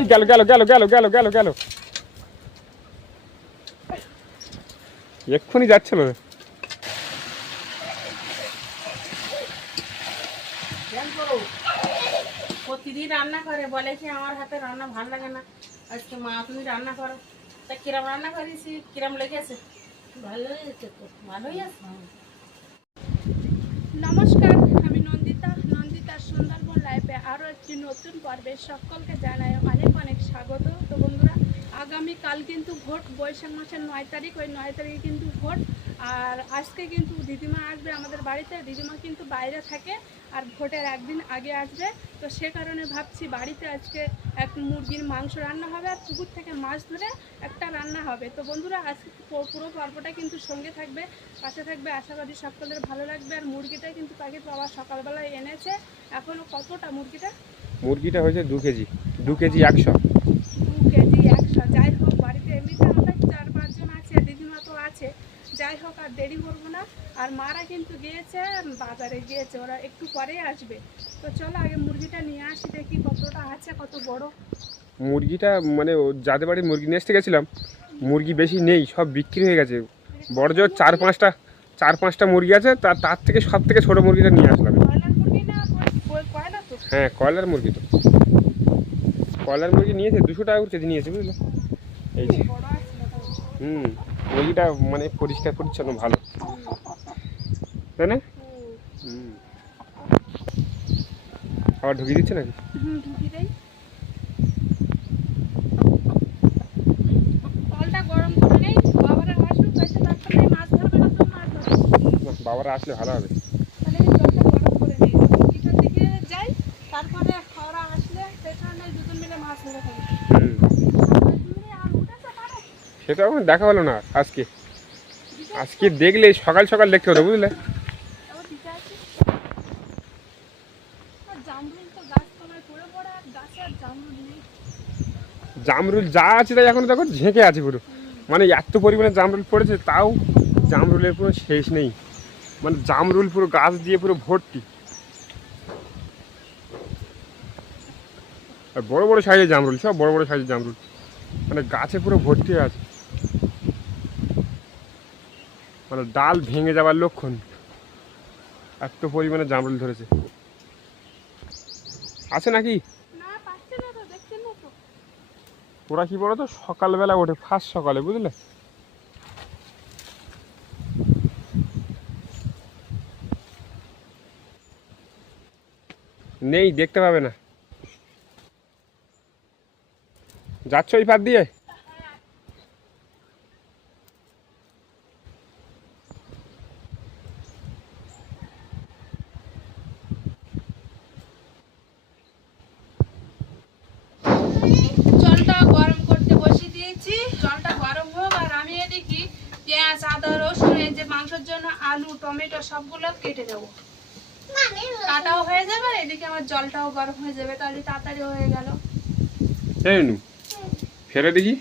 এই গেল গেল গেল গেল গেল গেল গেল এক্ষুনি যাচ্ছিল। প্রতিদিন রান্না করে, বলে কি আমার হাতে রান্না ভালো লাগে না, আজকে মা তুমি রান্না করো। তা কিরম রান্না করেছি, কিরম লেগেছে? ভালোই আছে তো, ভালোই আছে। নমস্কার, আমি নন্দিতার সুন্দরবন লাইফে আরও একটি নতুন পর্বে সকলকে জানাই অনেক অনেক স্বাগত। তো বন্ধুরা, আগামীকাল কিন্তু ভোট, বৈশাখ মাসের 9 তারিখ, ওই 9 তারিখে কিন্তু ভোট। আর আজকে কিন্তু দিদিমা আসবে আমাদের বাড়িতে। দিদিমা কিন্তু বাইরে থাকে আর ভোটের একদিন আগে আসবে। তো সে কারণে ভাবছি বাড়িতে আজকে এক মুরগির মাংস রান্না হবে আর পুকুর থেকে মাছ ধরে একটা রান্না হবে। তো বন্ধুরা, আজকে পুরো পর্বটা কিন্তু সঙ্গে থাকবে, পাশে থাকবে, আশা করি সকলের ভালো লাগবে। আর মুরগিটা কিন্তু পাখির বাবা সকালবেলায় এনেছে। এখনও কতটা মুরগিটা হয়েছে 2 কেজি, 2 কেজি 100। 2 কেজি 100। যাই হোক, বাড়িতে এমনিতে আমরা 4-5 জন আছে, দিদিমা তো আছে। যাই হোক, আর দেরি করবো না। আর মারা কিন্তু গিয়েছে বাজারে, গিয়েছে, ওরা একটু পরেই আসবে। তো চলো আগে মুরগিটা নিয়ে আসি, দেখি কতটা আছে, কত বড় মুরগিটা মানে যাদের বাড়ি মুরগি নিয়ে আসতে গেছিলাম, মুরগি বেশি নেই, সব বিক্রি হয়ে গেছে। বড় জোর 4-5টা মুরগি আছে, তার থেকে সব থেকে ছোটো মুরগিটা নিয়ে আসলাম। ব্রয়লার মুরগি না কয়লা? তো হ্যাঁ, কয়লার মুরগি। তো কয়লার মুরগি নিয়েছে 200 টাকা করে কেজি নিয়েছে, বুঝলো? এই যে বড় আছে মোটামুটি। মুরগিটা মানে পরিষ্কার পরিচ্ছন্ন ভালো, তাই না? আবার ঢুকিয়ে দিচ্ছে নাকি? ঢুকি দেই। জলটা গরম করে নেই, বাবারা আসুক, এসে তারপরে মাছ ধরবে না তো মাছ ধরবে। না, বাবারা আসলে ভালো হবে। তাহলে এই জলটা গরম করে নেই, মুরগিটার দিকে যাই, তারপরে ওরা আসলে সেখানে দুজন মিলে মাছ ধরে খাবে। আর উঠেছে পারে? সেটা এখন দেখা হলো না আজকে দেখলে সকাল সকাল দেখতে হতো, বুঝলে? আবার দিতে আসি। আর জামরুল তো গাছতলায় পড়ে পড়ে, আর গাছে আর জামরুল নেই। জামরুল যা আছে তাই এখন দেখো ঝেঁকে আছে পুরো। মানে এত পরিমাণে জামরুল পড়েছে, তাও জামরুলের পুরো শেষ নেই। মানে জামরুল পুরো গাছ দিয়ে পুরো ভর্তি। আর বড় বড় সাইজের জামরুল, সব বড় বড় সাইজের জামরুল, মানে গাছে পুরো ভর্তি হয়ে আছে। মানে ডাল ভেঙে যাওয়ার লক্ষণ, এত পরিমাণে জামরুল ধরেছে। আছে নাকি? না, পাচ্ছে না তো, দেখছেন না তো। ওরা কি বলো তো, সকালবেলা ওঠে, ফার্স্ট সকালে, বুঝলে? নেই, দেখতে পাবে না। যাচ্ছ ওই পার দিয়ে? জলটা গরম করতে বসিয়ে দিয়েছি, জলটা গরম হোক। আর আমি এদিকে পেঁয়াজ, আদা, রসুন, এই যে মাংসের জন্য আলু, টমেটো সবগুলো কেটে দেবো। কাটাও হয়ে যাবে, এদিকে আমার জলটাও গরম হয়ে যাবে, তাহলে তাড়াতাড়ি হয়ে গেল। এই নু, ফেরে দেখি,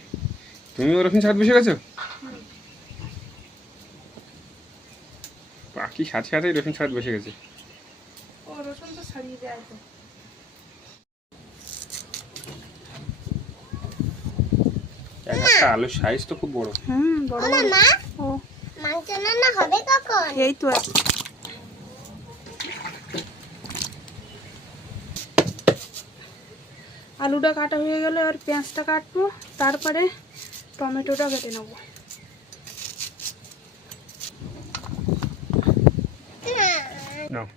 তুমি ওরকম ছাদ বসে গেছো? পাখি সাথে সাথে এরকম ছাদ বসে গেছে। ও রসুন তো ছাড়িয়ে দেয় তো। একটা আলুর সাইজ তো খুব বড়। বড় মা, ও মাংস রান্না হবে কখন? এই তো আলুটা কাটা হয়ে গেল, আর পেঁয়াজটা কাটবো, তারপরে টমেটোটা কেটে নেবো। নাও।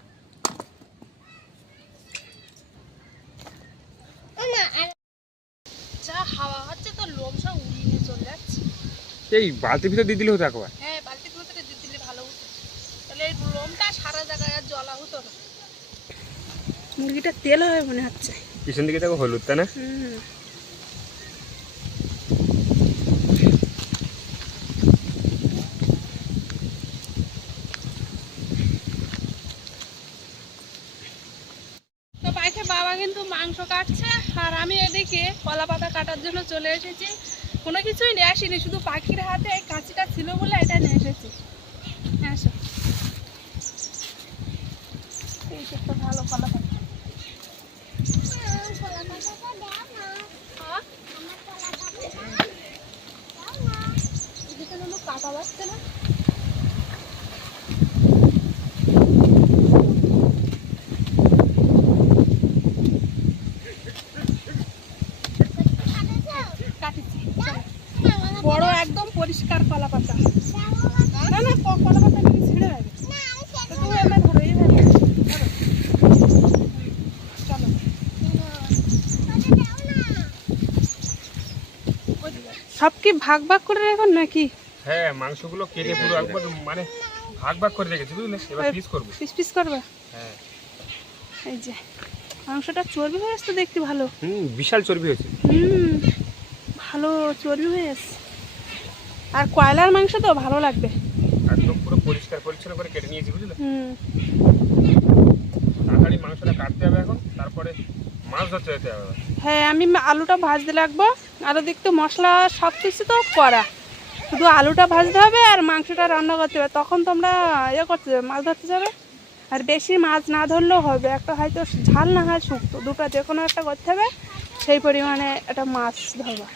যা হাওয়া হচ্ছে তো, লোম সব উড়িয়ে নিয়ে চলে যাচ্ছে। এই বালতির ভিতর দিয়ে দিলে হতো একবার। হ্যাঁ, বালতির ভিতরে দিয়ে দিলে ভালো হতো, তাহলে এই লোমটা সারা জায়গায় আর জ্বলা হতো না। মুরগিটা তেল হবে মনে হচ্ছে। পিছন দিকে দেখো হলুদ, তাই না? তো পাখি বাবা কিন্তু মাংস কাটছে, আর আমি এদিকে কলা পাতা কাটার জন্য চলে এসেছি। কোনো কিছুই নিয়ে আসিনি, শুধু পাখির হাতে এই কাঁচিটা ছিল বলে এটা নিয়ে এসেছি। হ্যাঁ, এই একটা ভালো কলা পাতা। আর কলা পাতা। না না কলা পাতা নিয়ে ছিঁড়ে যাবে। তো তুমি এমনি ধরো, এইভাবে ধরো। চলো সব কি ভাগ ভাগ করে রেখো নাকি? হ্যাঁ, মাংসগুলো কেটে পুরো একবার মানে ভাগ ভাগ করে রেখেছি বুঝলে, এবার পিস করবো। পিস পিস করবে? হ্যাঁ। এই যে মাংসটা চর্বি হয়ে আসছে, দেখতে ভালো। বিশাল চর্বি হয়েছে। ভালো চর্বি হয়ে আসছে। আর কয়লার মাংস তো ভালো লাগবে। একদম পুরো পরিষ্কার পরিচ্ছন্ন করে কেটে নিয়েছি বুঝলে। তাড়াতাড়ি মাংসটা কাটতে হবে এখন, তারপরে মাছ ধরতে যেতে হবে। হ্যাঁ, আমি আলুটা ভাজতে লাগবো। আরও দেখতে মশলা সব কিছু তো করা, শুধু আলুটা ভাজতে হবে আর মাংসটা রান্না করতে হবে। তখন তোমরা করতে যাবে, মাছ ধরতে যাবে। আর বেশি মাছ না ধরলেও হবে, একটা হয়তো ঝাল না হয় শুক্তো, দুটো যে কোনো একটা করতে হবে। সেই পরিমাণে একটা মাছ ধরবা।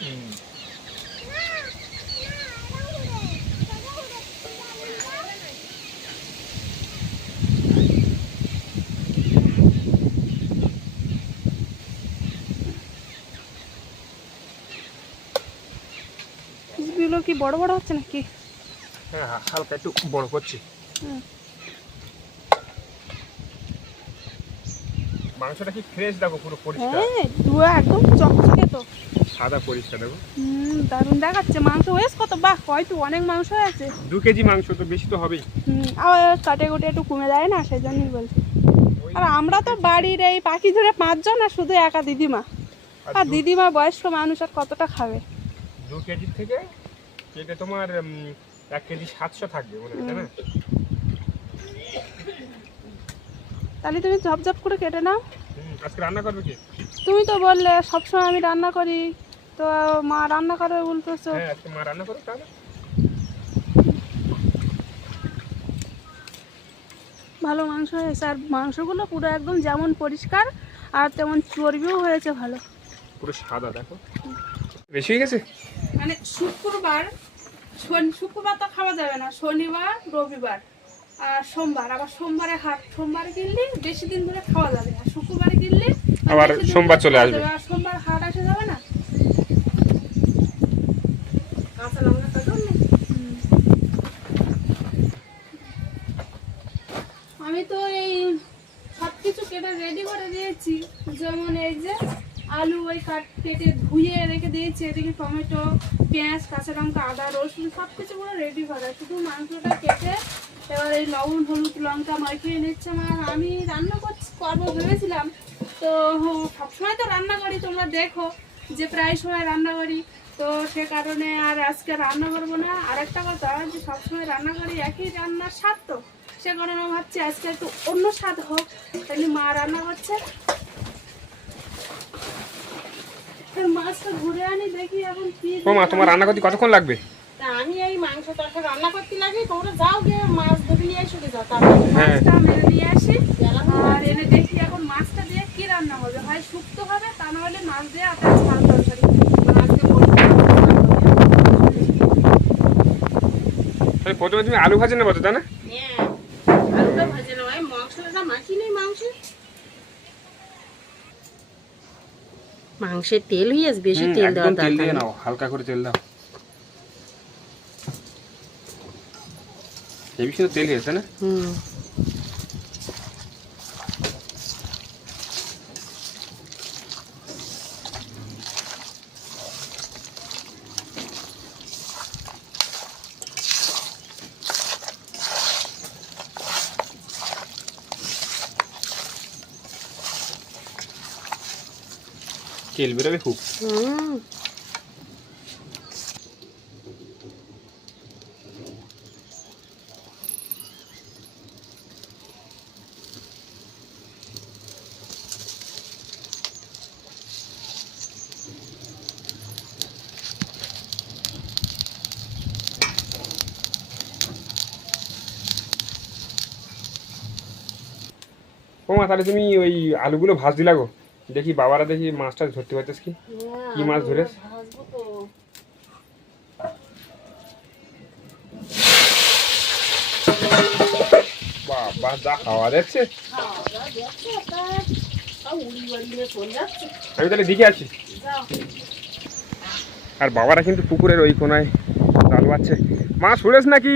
পিসগুলো কি বড় বড় হচ্ছে নাকি? হ্যাঁ, হালকা একটু বড় করছি। মাংসটা কি ফ্রেশ দেখো, পুরো পরিষ্কার। হ্যাঁ, ধোয়া একদম চকচকে তো, সাদা পরিষ্কার দেখো। দারুণ দেখাচ্ছে। মাংস হয়েছে কত? বাহ, হয়তো অনেক মাংস হয়েছে। 2 কেজি মাংস তো বেশি তো হবেই। আবার কাটে কুটে একটু কমে যায় না, সেই জন্যই বলছি। আর আমরা তো বাড়ির এই পাখি ধরে 5 জন, আর শুধু একা দিদিমা। আর দিদিমা বয়স্ক মানুষ, আর কতটা খাবে? 2 কেজি থেকে কেটে তোমার 1 কেজি 700 থাকবে মনে হয়, তাই না? তাহলে তুমি ঝপঝপ করে কেটে নাও। আজকে রান্না করবে কি? তুমি তো বললে সবসময় আমি রান্না করি, তো মা রান্না করে বলতেছো। হ্যাঁ, আজকে মা রান্না করো তাহলে। ভালো মাংস হয়েছে, আর মাংসগুলো পুরো একদম যেমন পরিষ্কার আর তেমন চর্বিও হয়েছে ভালো। পুরো সাদা দেখো। বেশি হয়ে গেছে? মানে শুক্রবার তো খাওয়া যাবে না, শনিবার রবিবার আর সোমবার। আবার সোমবারে হাট, সোমবারে কিনলে বেশি দিন ধরে খাওয়া যাবে, আর শুক্রবারে কিনলে আবার সোমবার চলে আসবে। আর সোমবার হাট আসে যাবে না। কাঁচা লঙ্কা কাটো না। আমি তো এই সব কিছু কেটে রেডি করে দিয়েছি। যেমন এই যে আলু ওই কেটে ধুয়ে রেখে দিয়েছি, এদিকে টমেটো, পেঁয়াজ, কাঁচা লঙ্কা, আদা, রসুন সব কিছু পুরো রেডি করা। শুধু মাংসটা কেটে এবার এই লবণ হলুদ লঙ্কা মাখিয়ে নিচ্ছে মা। আমি রান্না করবো ভেবেছিলাম, তো সবসময় তো রান্না করি, তোমরা দেখো যে প্রায় সময় রান্না করি, তো সে কারণে আর আজকে রান্না করবো না। আর একটা কথা, যে সবসময় রান্না করি একই রান্নার স্বাদ, তো সে কারণে ভাবছি আজকে একটু অন্য স্বাদ হোক, তাহলে মা রান্না করছে। মাছটা ঘুরে আনি, দেখি এখন কি। ও মা, তোমার রান্না করতে কতক্ষণ লাগবে? তা আমি এই মাংস তরকারি রান্না করতে লাগি, তোমরা যাও গিয়ে মাছ ধরে নিয়ে এসে যাও। তারপর মাছটা মেরে নিয়ে আসি, আর এনে দেখি এখন মাছটা দিয়ে কি রান্না হবে। হয় শুক্তো হবে, তা না হলে মাছ দিয়ে আপনার ঝাল তরকারি। প্রথমে তুমি আলু ভাজে নেবো তো, তাই না? হ্যাঁ, আলুটা ভেজে নেবো। এই মাংসটা মাখি নেই, মাংসের তেল হয়ে আসবে, বেশি তেল দেওয়ার তেল দিয়ে দরকার নাও, হালকা করে তেল দাও। এই বেশি তেল হয়েছে না? তেল বেরোবে খুব। ও মা, তাহলে তুমি ওই আলুগুলো ভাজতে লাগো, দেখি বাবারা দেখি মাছটা ধরতে পারতেছ কি, কি মাছ ধরে। বাবা, যা খাওয়া যাচ্ছে। আমি তাহলে দিকে আছি। আর বাবারা কিন্তু পুকুরের ওই কোনায় জাল বাচ্ছে। মাছ উড়েছ নাকি?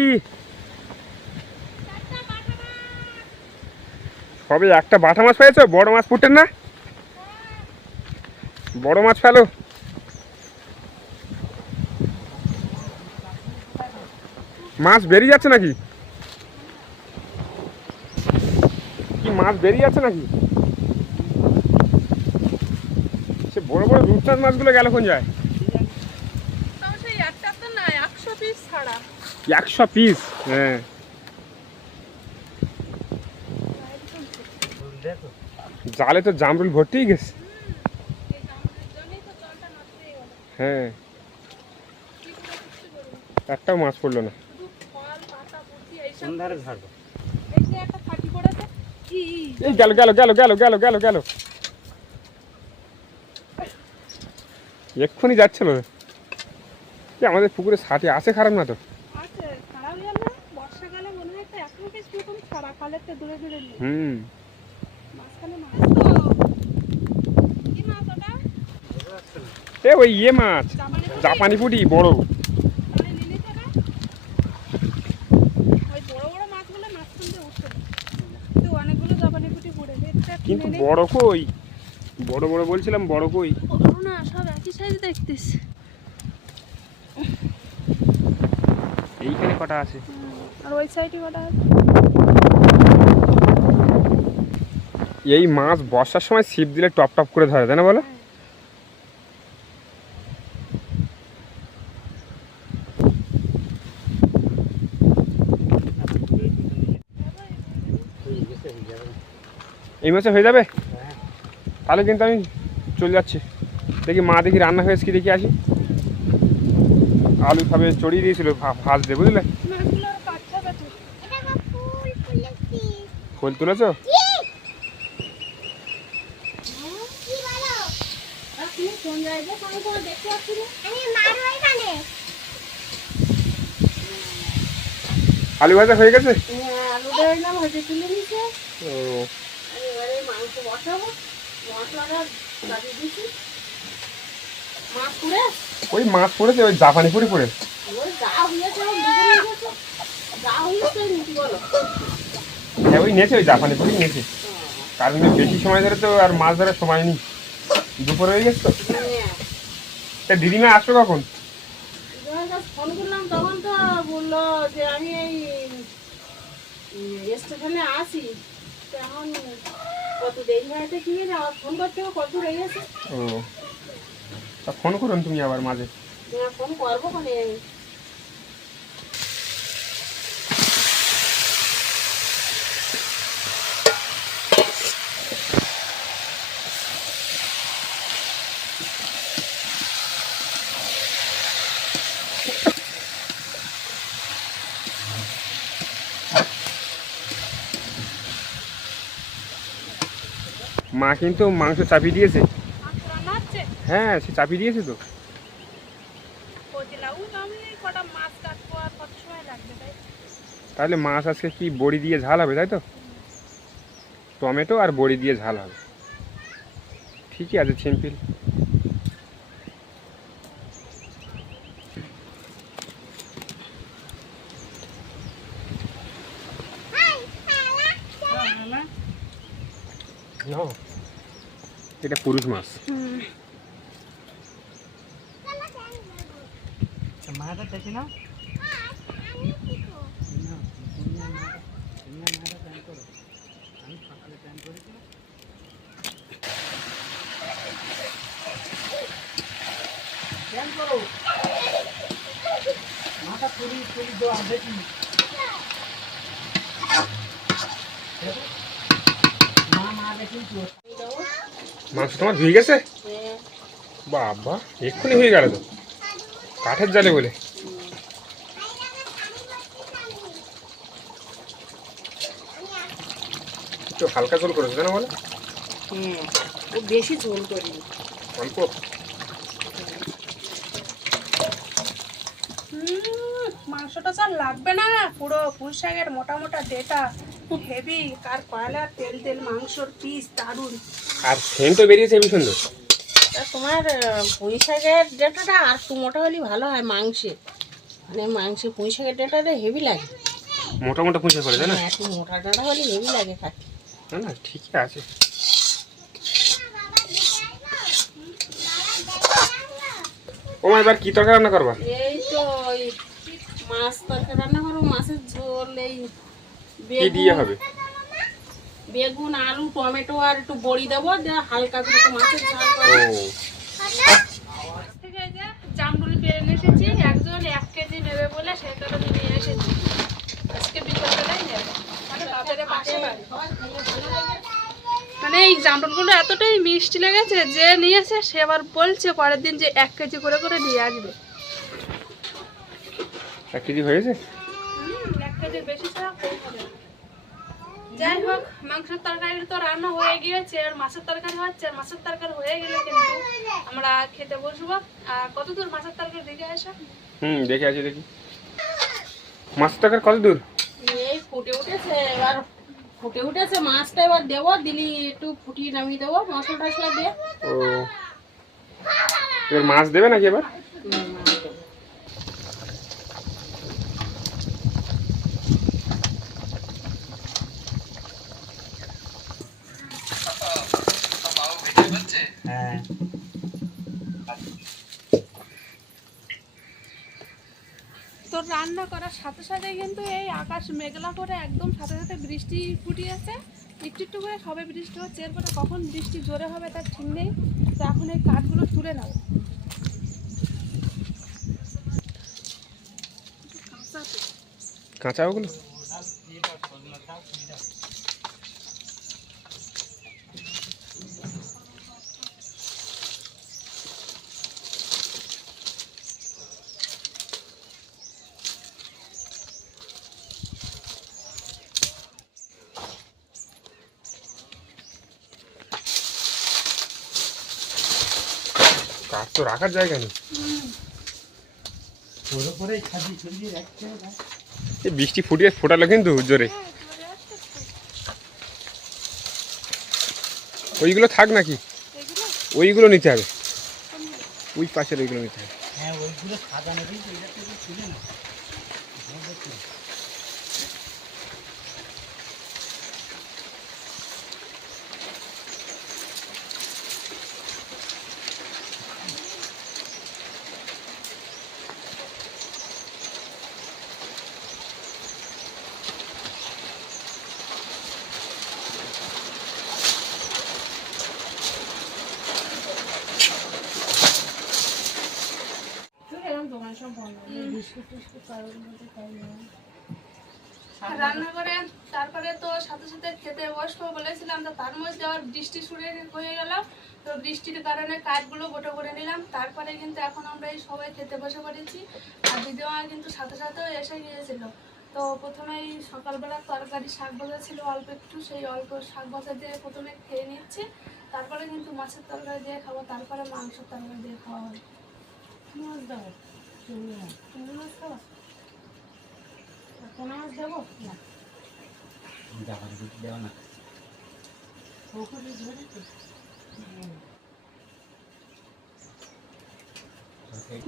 সবে একটা বাটা মাছ পেয়েছো? বড় মাছ ফুটেন না? বড় মাছ ফেলো। মাছ বেরিয়ে যাচ্ছে নাকি? কি মাছ বেরিয়ে যাচ্ছে নাকি? সে বড় বড় রূপচাঁদ মাছগুলো গেল কোন যায়? তাও সেই একটা তো না, 100 পিস ছাড়া। 100 পিস? হ্যাঁ। জালে তো জামরুল ভর্তি গেছে। এই জামরুলের জন্যই তো জলটা নষ্ট হয়ে গেল। হ্যাঁ, কি করে কিছু করবো? একটাও মাছ পড়লো না। শুধু ফল পাতা পুঁতি এইসব। সন্ধ্যারে ঝাড়বো। এই যে একটা ফাটি পড়েছে। কি এই গেল গেল গেল গেল গেল গেল গেল, এক্ষুনি যাচ্ছিল। কি আমাদের পুকুরে ছাটি আছে, খারাপ না তো? আছে, খারাপ হয়ে না। বর্ষাকালে মনে হয় একটা 100 পিস মতন ছাড়া, খালের তো দূরে দূরে নেই। হুম। মাঝখানে মাছ তো। কি মাছ ওটা? এ ওই ইয়ে মাছ, জাপানি পুঁটি? জাপানি পুঁটি বড়। মানে নিলিতে না? ওই বড় বড় মাছগুলো মাঝখান দিয়ে উঠছে। তো অনেকগুলো জাপানি পুঁটি পড়েছে। এটা কিন্তু কিনে বড় কই? বড় বড় বলছিলাম, বড় কই? বড় না, সব একই সাইজ দেখতেছ। এইখানে কটা আছে? আর ওই সাইডে কটা আছে? এই মাছ বর্ষার সময় ছিপ দিলে টপ টপ করে ধরে, তাই না বলো? এই মাছে হয়ে যাবে? তাহলে কিন্তু আমি চলে যাচ্ছি। দেখি মা, দেখি রান্না হয়েছে কি দেখি আসি। আলু সবে চড়িয়ে দিয়েছিল, ভাজতে, বুঝলে? মাছগুলো আর বাচ্চা বাচ্চা। ফুল তুলেছো? তুমি কোন জায়গায় আমি তোমার দেখতে পাচ্ছি না। আলু ভাজা হয়ে গেছে? আলুটা এলাম হয়েছে, তুলে নিচ্ছে। ও, এবারে মাংস বসাবো, মশলাটা লাগিয়ে দিচ্ছি। মাছ পুড়ে ওই মাছ পড়েছে, ওই জাপানি পুরি পড়ে। ওই যা হয়েছে আমার দুপুর হয়ে গেছে। যা হয়েছে নিচ্ছি বলো। হ্যাঁ, ওই নেছে, ওই জাপানি পুরি নেছে। কারণ বেশি সময় ধরে তো আর মাছ ধরার সময় নেই, দুপুর হয়ে গেছে তো। হ্যাঁ, তা দিদিমা আসবে কখন? যখন কাছে ফোন করলাম তখন তো বললো যে আমি এই স্টেশনে আসি। তো এখন কত দেরি হয়েছে কি জানি, আবার ফোন করতে হবে কত দূর গেছে। ও, তা ফোন করুন তুমি আবার মাঝে। ফোন করবো মানে আমি। মা কিন্তু মাংস চাপিয়ে দিয়েছে। মাছ রান্না হচ্ছে? হ্যাঁ, সে চাপিয়ে দিয়েছে তো। কচিলাউ আমি কটা মাছ কাটবো, আর কত সময় লাগবে তাই? তাহলে মাছ আজকে কি বড়ি দিয়ে ঝাল হবে, তাই তো? টমেটো আর বড়ি দিয়ে ঝাল হবে। ঠিকই আছে, সিম্পল। এটা পুরুষ মাছ। মাটা দেখি না। আমি সকালে প্ল্যান করেছি না। প্ল্যান করো, মাথা তুলি তুলি দেওয়া দেখি। মা মা দেখি মাছ তোমার ধুয়ে গেছে? হ্যাঁ, বাবা, এক্ষুনি হয়ে গেল তো, কাঠের জালে বলে। একটু হালকা ঝোল করেছো, তাই না বলো? হ্যাঁ, ও বেশি ঝোল করিনি। অল্প। মাংসটা স্যার লাগবে না, পুরো পুঁই শাকের মোটা মোটা ডেটা হেভি, আর কয়লা তেল তেল মাংসর পিস দারুণ। আর সেন্টও বেরিয়েছে হেবি সুন্দর। তা তোমার পুঁই শাকের ডেটাটা আর একটু মোটা হলে ভালো হয় মাংসে। মানে মাংসে পুঁই শাকের ডাঁটাটা হেভি লাগে। মোটা মোটা পুঁছে করে তাই না? হ্যাঁ, একটু মোটা ডাঁটা হলে হেভি লাগে খাতে। না না ঠিকই আছে। ও মা এবার কি তরকারি রান্না করবা? এই তো ওই মাছ তরকারি রান্না করবো, মাছের ঝোল, এই কি দিয়ে হবে? বেগুন, আলু, টমেটো আর একটু বড়ি দেবো, দিয়ে হালকা করে একটু মাছের ঝাল ও করবো। থেকে এই যে জামরুল পেরে নিয়ে এসেছি, একজন 1 কেজি নেবে বলে সেই কারণে নিয়ে এসেছি। আজকে বিকেলবেলায় নেবে, মানে তাদের পাশে বাড়ি। মানে এই জামরুলগুলো এতটাই মিষ্টি লেগেছে, যে নিয়েছে সে আবার বলছে পরের দিন যে 1 কেজি করে করে নিয়ে আসবে। 1 কেজি হয়েছে? 1 কেজির বেশি ছাড়া কম হবে না। যাই হোক, মাংসের তরকারি তো রান্না হয়ে গিয়েছে, আর মাছের তরকারি হচ্ছে। আর মাছের তরকারি হয়ে গেলে কিন্তু আমরা খেতে বসবো। আর কতদূর মাছের তরকারি দেখে আসা? দেখে আছি, দেখি মাছ তরকারি কত দূর? এই ফুটে উঠেছে, এবার ফুটে উঠেছে, মাছটা এবার দেবো, দিলি একটু ফুটিয়ে নামিয়ে দেবো মশলা টসলা দিয়ে। ও এবার মাছ দেবে নাকি এবার? মাছ দেবো। হ্যাঁ তো রান্না করার সাথে সাথে কিন্তু এই আকাশ মেঘলা করে একদম সাথে সাথে বৃষ্টি ফুটিয়েছে। একটু একটু করে সবে বৃষ্টি হচ্ছে, এরপরে কখন বৃষ্টি জোরে হবে তার ঠিক নেই। তো এখন এই কাঠগুলো তুলে নেব। কাঁচা ওগুলো? কাঠ তো রাখার জায়গা নেই। ওর উপরে খাদি ছড়িয়ে রাখতে হবে। এই বৃষ্টি ফোটালো কিন্তু জোরে। ওইগুলো থাক নাকি? এগুলো ওইগুলো নিতে হবে, ওই পাশের ওইগুলো নিতে হবে। হ্যাঁ ওইগুলো সাজানো দিয়েছে, এটা থেকে তুলে না। দোকান সব বন্ধ, বিস্কুট টিস্কুট কারোর মধ্যে খাই না। রান্না করে তারপরে তো সাথে সাথে খেতে বসবো বলেছিলাম, তো তার মধ্যে আবার বৃষ্টি শুরু হয়ে গেল। তো বৃষ্টির কারণে কাঠগুলো গোটো করে নিলাম। তারপরে কিন্তু এখন আমরা এই সবাই খেতে বসে পড়েছি। আর দিদিমা কিন্তু সাথে সাথেও এসে গিয়েছিল। তো প্রথমেই সকালবেলা তরকারি শাক ভাজা ছিল অল্প একটু, সেই অল্প শাক ভাজা দিয়ে প্রথমে খেয়ে নিচ্ছি। তারপরে কিন্তু মাছের তরকারি দিয়ে খাবো, তারপরে মাংসের তরকারি দিয়ে খাওয়া হবে। মাছ দেবো, চিংড়ি মাছ খাবো, পোনা মাছ দেবো না, জামার দিকে দেওয়া না। পুকুরে ধরেছি।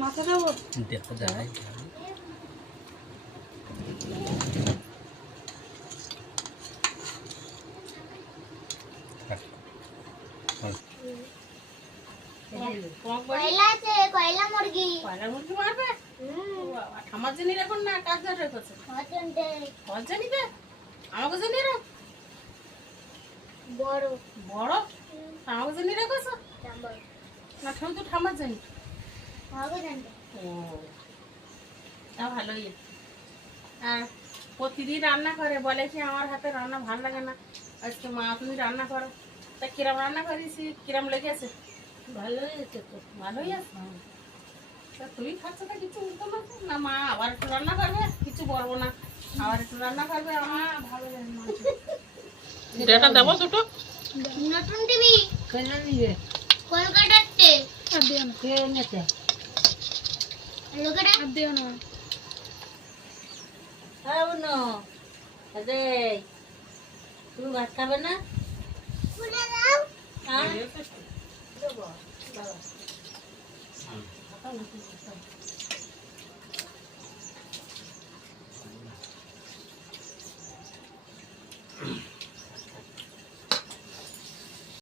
মাথা দেবো। দেখো যায় কয়লা মুরগি মারবে? বাবা, ঠামার জন্য এখন না কাজ না রেখেছে, ঘর জানিতে আমাকে জন্য বড় বড় আমাকে জন্য রেখেছো না? ঠেউ তো ঠামার জানি। ও তা ভালোই। আর প্রতিদিন রান্না করে, বলে কি আমার হাতে রান্না ভালো লাগে না, আজকে মা তুমি রান্না করো। তা কিরম রান্না করেছি, কিরম লেগেছে? ভালোই আছে তো। ভালোই আছে। তা তুই খাচ্ছ তা কিছু উল্টো না? মা আবার একটু রান্না করবে, কিছু বলবো না, আবার একটু রান্না করবে। আমার ভালো লাগে মাংস। এটা দেবো দুটো। নতুন টিভি কেন নিবে? কলকাতাতে আর দিও না, কে এনেছে? লোকেরা আর দিও না। হ্যাঁ বোনো, আরে তুমি ভাত খাবে না? খুলে দাও হ্যাঁ দেবো বাবা। না